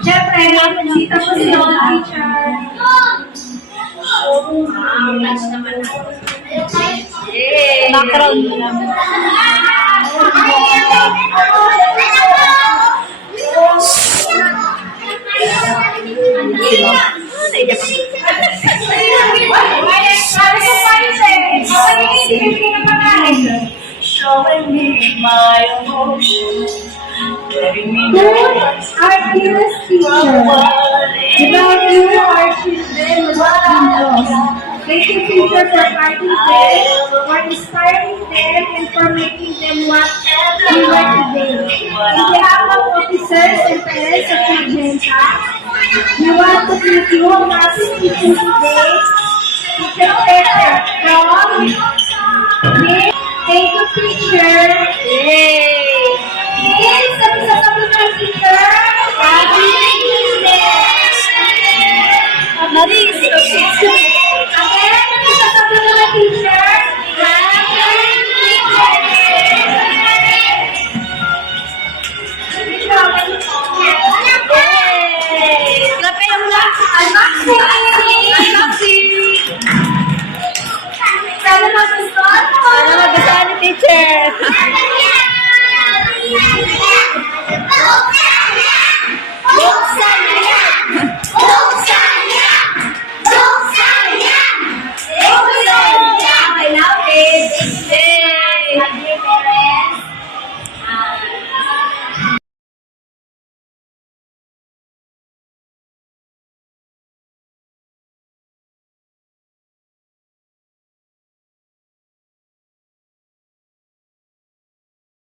Siyempre, nandito po si Lola Teacher. Background mo lang. Showing me my emotions, letting me know Our dearest teacher, without you, our children would not be lost. Thank you, teacher, for guiding them, for inspiring them, and for making them what we were today. On behalf of officers and parents of Magenta, we want to give you a happy teaching day. Teacher Peter from Thank you, teacher. Yay! Yes, sabi ng teacher. Happy Maris! Again, sabi ng teacher. Yay! Clap kayo muna!